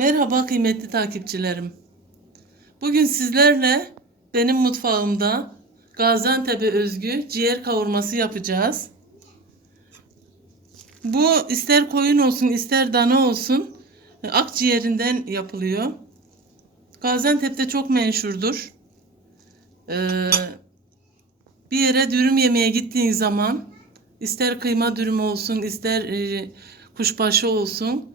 Merhaba kıymetli takipçilerim. Bugün sizlerle benim mutfağımda Gaziantep'e özgü ciğer kavurması yapacağız. Bu ister koyun olsun ister dana olsun e, akciğerinden yapılıyor. Gaziantep'te çok meşhurdur. Ee, bir yere dürüm yemeye gittiğin zaman ister kıyma dürüm olsun ister e, kuşbaşı olsun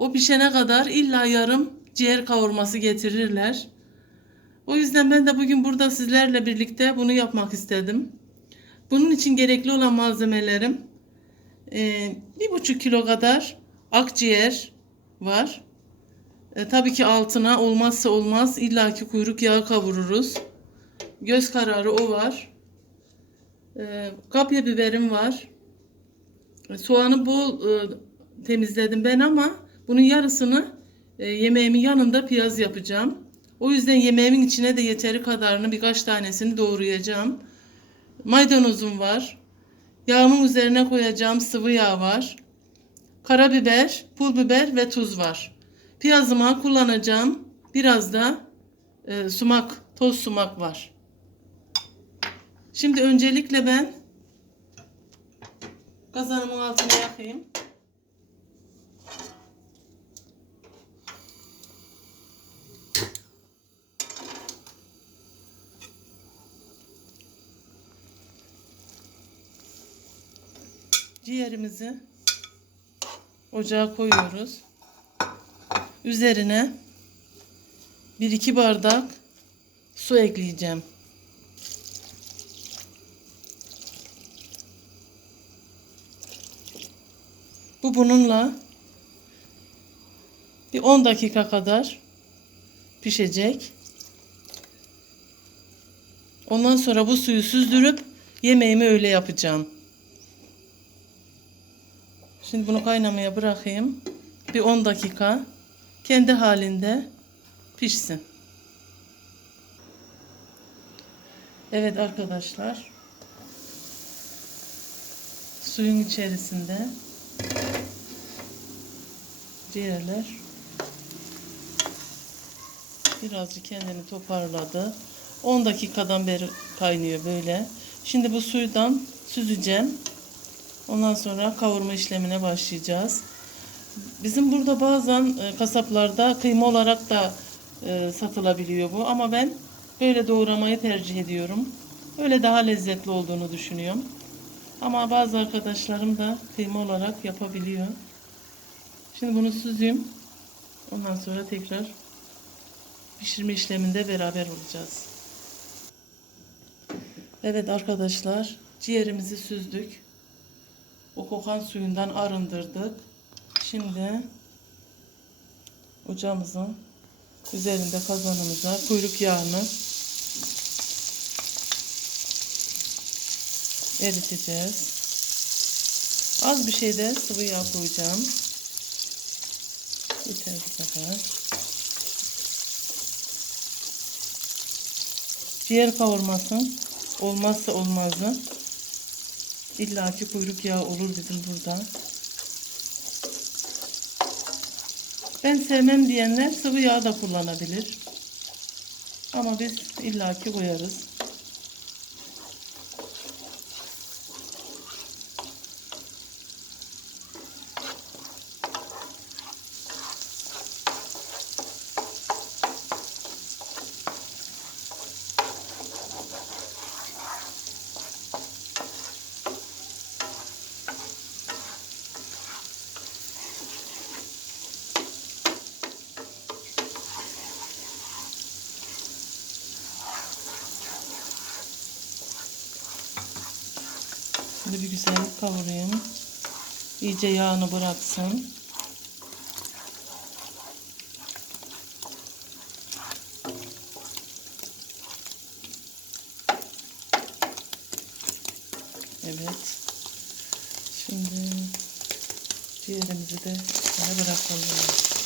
o pişene kadar illa yarım ciğer kavurması getirirler. O yüzden ben de bugün burada sizlerle birlikte bunu yapmak istedim. Bunun için gerekli olan malzemelerim e, bir buçuk kilo kadar akciğer var. E, tabii ki altına olmazsa olmaz illaki kuyruk yağı kavururuz. Göz kararı o var. E, kapya biberim var. E, soğanı bol e, temizledim ben ama bunun yarısını e, yemeğimin yanında piyaz yapacağım. O yüzden yemeğimin içine de yeteri kadarını birkaç tanesini doğrayacağım. Maydanozum var. Yağımın üzerine koyacağım sıvı yağ var. Karabiber, pul biber ve tuz var. Piyazıma kullanacağım biraz da e, sumak, toz sumak var. Şimdi öncelikle ben kazanımın altını yakayım. Ciğerimizi ocağa koyuyoruz. Üzerine 1-2 bardak su ekleyeceğim. Bu bununla bir 10 dakika kadar pişecek. Ondan sonra bu suyu süzdürüp yemeğimi öyle yapacağım. Şimdi bunu kaynamaya bırakayım. Bir 10 dakika kendi halinde pişsin. Evet arkadaşlar. Suyun içerisinde ciğerler birazcık kendini toparladı. 10 dakikadan beri kaynıyor böyle. Şimdi bu suydan süzeceğim. Ondan sonra kavurma işlemine başlayacağız. Bizim burada bazen e, kasaplarda kıyma olarak da e, satılabiliyor bu. Ama ben böyle doğramayı tercih ediyorum. Öyle daha lezzetli olduğunu düşünüyorum. Ama bazı arkadaşlarım da kıyma olarak yapabiliyor. Şimdi bunu süzeyim. Ondan sonra tekrar pişirme işleminde beraber olacağız. Evet arkadaşlar ciğerimizi süzdük. O kokan suyundan arındırdık. Şimdi ocağımızın üzerinde kazanımıza kuyruk yağını eriteceğiz. Az bir şey de sıvı yağ koyacağım. Yeter bu kadar. Ciğer kavurması olmazsa olmazı. İlla ki kuyruk yağı olur bizim burada. Ben sevmem diyenler sıvı yağ da kullanabilir. Ama biz illaki koyarız. Şimdi bir güzel kavurayım. İyice yağını bıraksın. Evet. Şimdi ciğerimizi de bırakalım.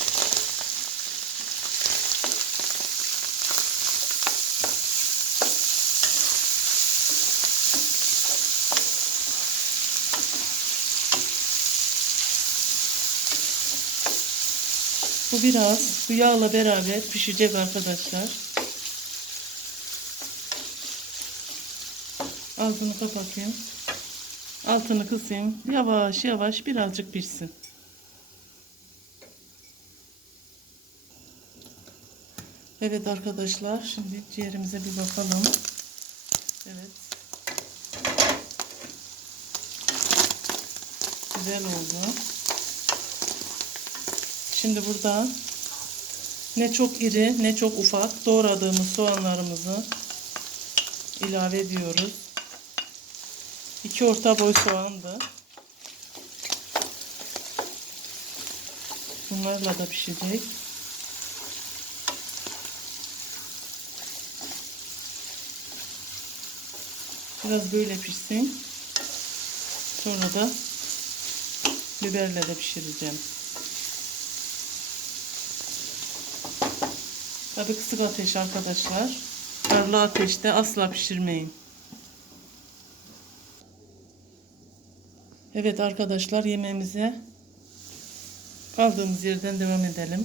Bu biraz bu yağla beraber pişecek arkadaşlar. Altını kapatayım. Altını kısayım. Yavaş yavaş birazcık pişsin. Evet arkadaşlar şimdi ciğerimize bir bakalım. Evet. Güzel oldu. Şimdi burada ne çok iri ne çok ufak doğradığımız soğanlarımızı ilave ediyoruz. İki orta boy soğandı. Bunlarla da pişecek. Biraz böyle pişsin. Sonra da biberle de pişireceğim. Tabii kısık ateş arkadaşlar. Karlı ateşte asla pişirmeyin. Evet arkadaşlar yemeğimize kaldığımız yerden devam edelim.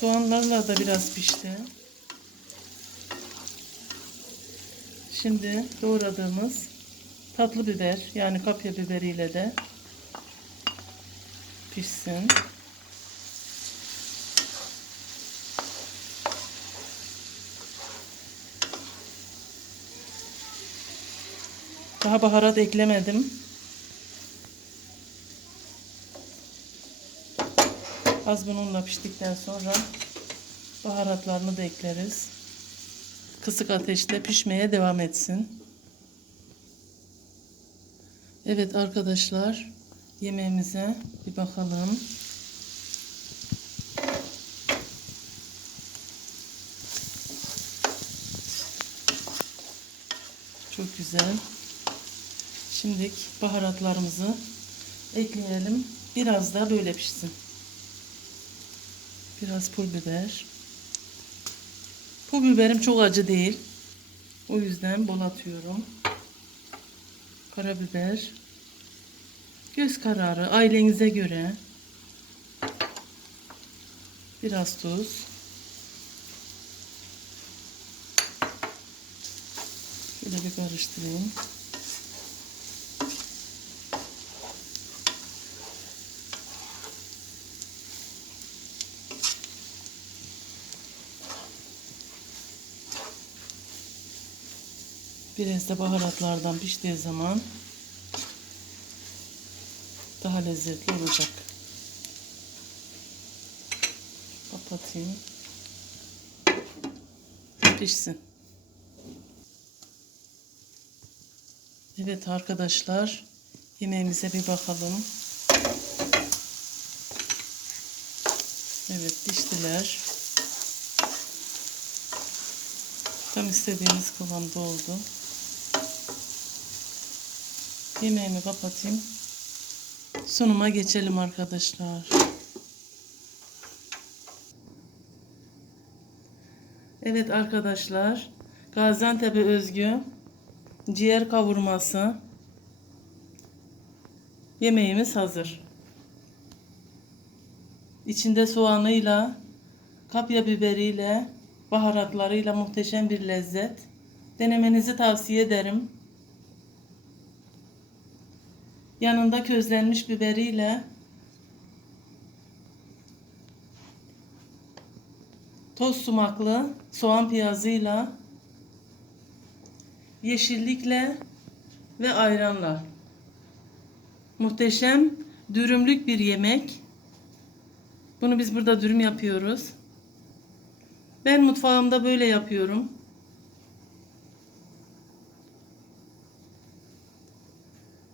Soğanlarla da biraz pişti. Şimdi doğradığımız tatlı biber yani kapya biberiyle de pişsin. Daha baharat eklemedim. Az bununla piştikten sonra baharatlarını da ekleriz. Kısık ateşte pişmeye devam etsin. Evet arkadaşlar yemeğimize bir bakalım. Çok güzel. Şimdi baharatlarımızı ekleyelim. Biraz da böyle pişsin. Biraz pul biber. Pul biberim çok acı değil. O yüzden bol atıyorum. Karabiber. Göz kararı ailenize göre. Biraz tuz. Şöyle bir karıştırayım. Biraz da baharatlardan piştiği zaman daha lezzetli olacak. Kapatayım. Pişsin. Evet arkadaşlar yemeğimize bir bakalım. Evet piştiler. Tam istediğimiz kıvamda oldu. Yemeğimi kapatayım. Sunuma geçelim arkadaşlar. Evet arkadaşlar. Gaziantep'e özgü ciğer kavurması yemeğimiz hazır. İçinde soğanıyla, kapya biberiyle, baharatlarıyla muhteşem bir lezzet. Denemenizi tavsiye ederim. Yanında közlenmiş biberiyle toz sumaklı soğan piyazıyla yeşillikle ve ayranla muhteşem dürümlük bir yemek. Bunu biz burada dürüm yapıyoruz. Ben mutfağımda böyle yapıyorum.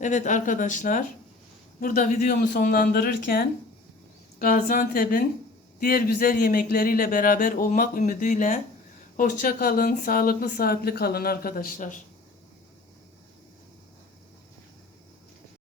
Evet arkadaşlar. Burada videomu sonlandırırken Gaziantep'in diğer güzel yemekleriyle beraber olmak ümidiyle hoşça kalın, sağlıklı, sıhhatli kalın arkadaşlar.